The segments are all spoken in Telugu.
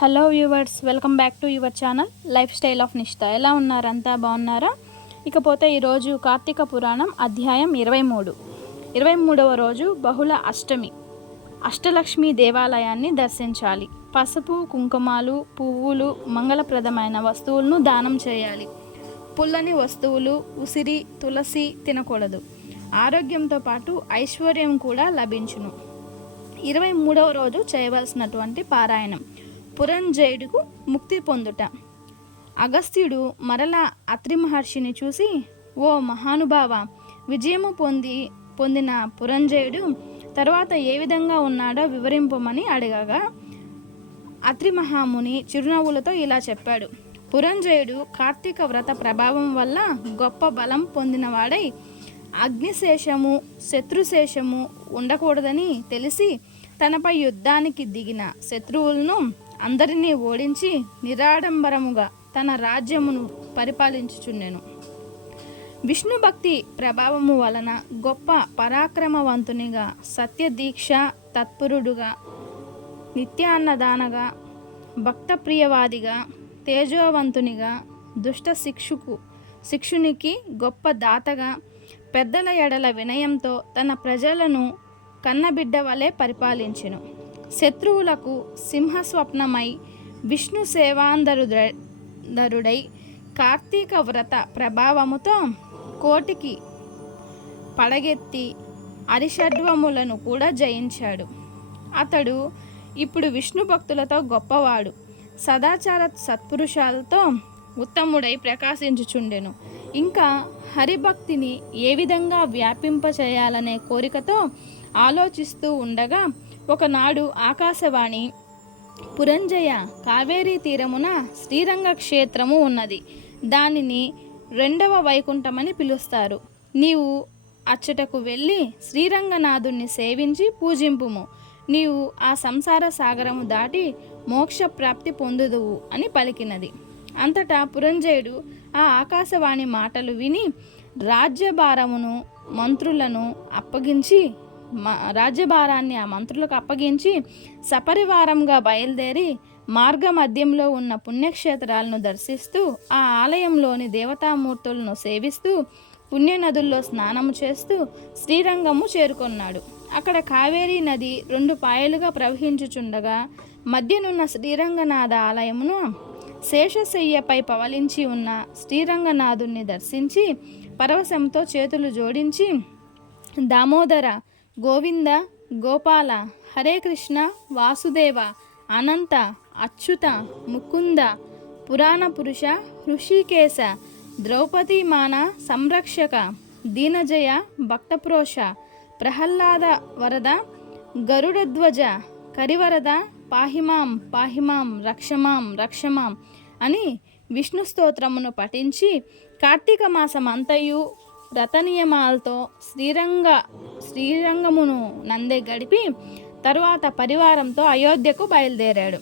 Hello viewers, welcome back to your channel life style of నిష్ఠ. ఎలా ఉన్నారు? అంతా బాగున్నారా? ఇకపోతే ఈరోజు కార్తీక పురాణం అధ్యాయం 23వ రోజు బహుళ అష్టమి. అష్టలక్ష్మి దేవాలయాన్ని దర్శించాలి. పసుపు, కుంకుమాలు, పువ్వులు, మంగళప్రదమైన వస్తువులను దానం చేయాలి. పుల్లని వస్తువులు, ఉసిరి, తులసి తినకూడదు. ఆరోగ్యంతో పాటు ఐశ్వర్యం కూడా లభించును. 23వ రోజు చేయవలసినటువంటి పారాయణం. పురంజయుడుకు ముక్తి పొందుట. అగస్త్యుడు మరలా అత్రి మహర్షిని చూసి, ఓ మహానుభావ, విజయము పొందిన పురంజయుడు తర్వాత ఏ విధంగా ఉన్నాడో వివరింపమని అడగగా, అత్రి మహాముని చిరునవ్వులతో ఇలా చెప్పాడు. పురంజయుడు కార్తీక వ్రత ప్రభావం వల్ల గొప్ప బలం పొందినవాడై అగ్నిశేషము, శత్రుశేషము ఉండకూడదని తెలిసి తనపై యుద్ధానికి దిగిన శత్రువులను అందరినీ ఓడించి నిరాడంబరముగా తన రాజ్యమును పరిపాలించుచుండెను. విష్ణు భక్తి ప్రభావము వలన గొప్ప పరాక్రమవంతునిగా, సత్యదీక్ష తత్పరుడుగా, నిత్యాన్నదానగా, భక్తప్రియవాదిగా, తేజోవంతునిగా, దుష్ట శిక్షునికి గొప్ప దాతగా, పెద్దల ఎడల వినయంతో తన ప్రజలను కన్నబిడ్డ వలె పరిపాలించెను. శత్రువులకు సింహస్వప్నమై విష్ణు సేవాంధరుడై కార్తీక వ్రత ప్రభావముతో కోటికి పడగెత్తి అరిషడ్వములను కూడా జయించాడు. అతడు ఇప్పుడు విష్ణు భక్తులతో గొప్పవాడు, సదాచార సత్పురుషాలతో ఉత్తముడై ప్రకాశించుచుండెను. ఇంకా హరిభక్తిని ఏ విధంగా వ్యాపింపచేయాలనే కోరికతో ఆలోచిస్తూ ఉండగా ఒకనాడు ఆకాశవాణి, పురంజయ, కావేరీ తీరమున శ్రీరంగ క్షేత్రము ఉన్నది. దానిని 2వ వైకుంఠమని పిలుస్తారు. నీవు అచ్చటకు వెళ్ళి శ్రీరంగనాథుణ్ణి సేవించి పూజింపుము. నీవు ఆ సంసార సాగరము దాటి మోక్ష ప్రాప్తి పొందుదువు అని పలికినది. అంతటా పురంజయుడు ఆ ఆకాశవాణి మాటలు విని రాజ్యభారాన్ని ఆ మంత్రులకు అప్పగించి సపరివారంగా బయలుదేరి మార్గమధ్యంలో ఉన్న పుణ్యక్షేత్రాలను దర్శిస్తూ ఆ ఆలయంలోని దేవతామూర్తులను సేవిస్తూ పుణ్యనదుల్లో స్నానము చేస్తూ శ్రీరంగము చేరుకొన్నాడు. అక్కడ కావేరీ నది 2 పాయలుగా ప్రవహించుచుండగా మధ్యనున్న శ్రీరంగనాథ ఆలయమును శేషశయ్యపై పవలించి ఉన్న శ్రీరంగనాథుణ్ణి దర్శించి పరవశంతో చేతులు జోడించి, దామోదర, గోవింద, గోపాల, హరే కృష్ణ, వాసుదేవ, అనంత, అచ్యుత, ముకుంద, పురాణ పురుష, హృషికేశ, ద్రౌపదీమాన సంరక్షక, దీనజయ, భక్తప్రోష, ప్రహ్లాద వరద, గరుడధ్వజ, కరివరద, పాహిమాం పాహిమాం, రక్షమాం రక్షమాం అని విష్ణు స్తోత్రమును పఠించి కార్తీక మాసమంతయు రథనియమాలతో శ్రీరంగమును నందే గడిపి తరువాత పరివారంతో అయోధ్యకు బయలుదేరాడు.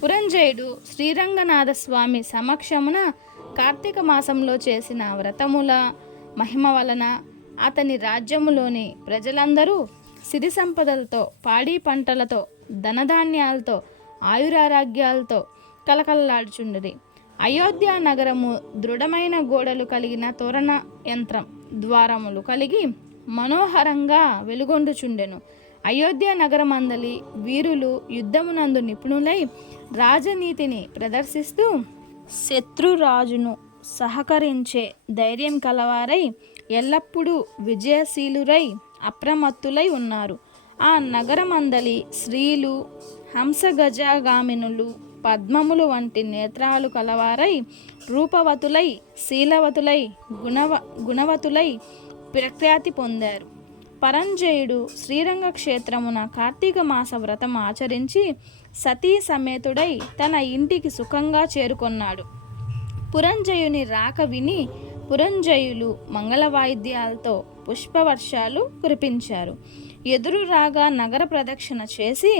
పురంజయుడు శ్రీరంగనాథ స్వామి సమక్షమున కార్తీక మాసంలో చేసిన వ్రతముల మహిమ వలన అతని రాజ్యములోని ప్రజలందరూ సిరి సంపదలతో, పాడి పంటలతో, ధనధాన్యాలతో, ఆయురారోగ్యాలతో కలకలలాడుచుండిరి. అయోధ్య నగరము దృఢమైన గోడలు కలిగిన తోరణ యంత్రం ద్వారములు కలిగి మనోహరంగా వెలుగొండుచుండెను. అయోధ్య నగరమందలి వీరులు యుద్ధమునందు నిపుణులై రాజనీతిని ప్రదర్శిస్తూ శత్రురాజును సహకరించే ధైర్యం కలవారై ఎల్లప్పుడూ విజయశీలురై అప్రమత్తులై ఉన్నారు. ఆ నగరమందలి స్త్రీలు హంసగజగామినులు పద్మములు వంటి నేత్రాలు కలవారై రూపవతులై, శీలవతులై, గుణవతులై ప్రఖ్యాతి పొందారు. పరంజయుడు శ్రీరంగ క్షేత్రమున కార్తీక మాస వ్రతం ఆచరించి సతీ సమేతుడై తన ఇంటికి సుఖంగా చేరుకొన్నాడు. పురంజయుని రాక విని పురంజయులు మంగళ వాయిద్యాలతో పుష్పవర్షాలు కురిపించారు. ఎదురు రాగా నగర ప్రదక్షిణ చేసి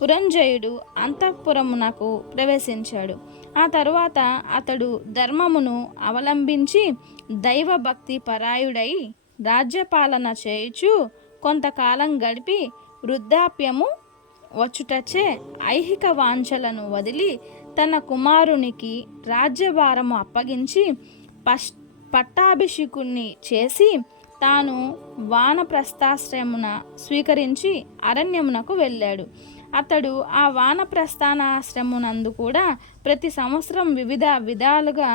పురంజయుడు అంతఃపురమునకు ప్రవేశించాడు. ఆ తరువాత అతడు ధర్మమును అవలంబించి దైవభక్తి పరాయుడై రాజ్యపాలన చేయుచు కొంతకాలం గడిపి వృద్ధాప్యము వచ్చుటచే ఐహిక వాంఛలను వదిలి తన కుమారునికి రాజ్యభారము అప్పగించి పట్టాభిషికుణ్ణి చేసి తాను వానప్రస్థాశ్రమున స్వీకరించి అరణ్యమునకు వెళ్ళాడు. అతడు ఆ వానప్రస్థానాశ్రమునందు కూడా ప్రతి సంవత్సరం వివిధ విధాలుగా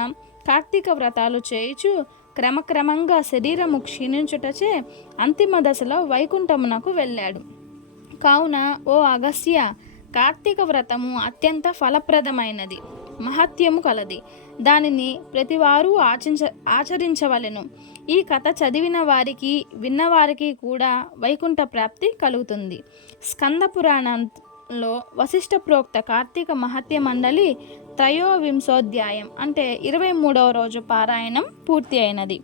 కార్తీక వ్రతాలు చేయుచు క్రమక్రమంగా శరీరము క్షీణించుటచే అంతిమ దశలో వైకుంఠమునకు వెళ్ళాడు. కావున ఓ అగస్త్య, కార్తీక వ్రతము అత్యంత ఫలప్రదమైనది, మహత్యము కలది. దానిని ప్రతివారు ఆచరించవలెను. ఈ కథ చదివిన వారికి విన్నవారికి కూడా వైకుంఠ ప్రాప్తి కలుగుతుంది. స్కంద పురాణంలో వశిష్ఠ ప్రోక్త కార్తీక మహత్య మండలి త్రయోవింశోధ్యాయం అంటే 23వ రోజు పారాయణం పూర్తి అయినది.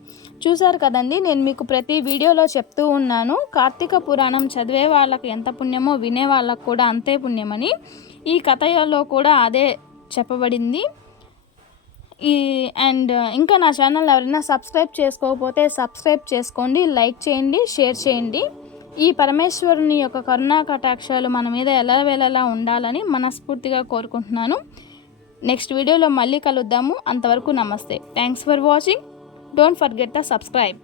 చూసారు కదండి, నేను మీకు ప్రతి వీడియోలో చెప్తూ ఉన్నాను కార్తీక పురాణం చదివే వాళ్ళకి ఎంత పుణ్యమో వినే వాళ్ళకు కూడా అంతే పుణ్యమని. ఈ కథలో కూడా అదే చెప్పబడింది. ఇంకా నా ఛానల్ ఎవరైనా సబ్స్క్రైబ్ చేసుకోకపోతే సబ్స్క్రైబ్ చేసుకోండి, లైక్ చేయండి, షేర్ చేయండి. ఈ పరమేశ్వరుని యొక్క కరుణా కటాక్షాలు మన మీద ఎల్లవేళలా ఉండాలని మనస్ఫూర్తిగా కోరుకుంటున్నాను. నెక్స్ట్ వీడియోలో మళ్ళీ కలుద్దాము. అంతవరకు నమస్తే. Thanks for watching. Don't forget to subscribe.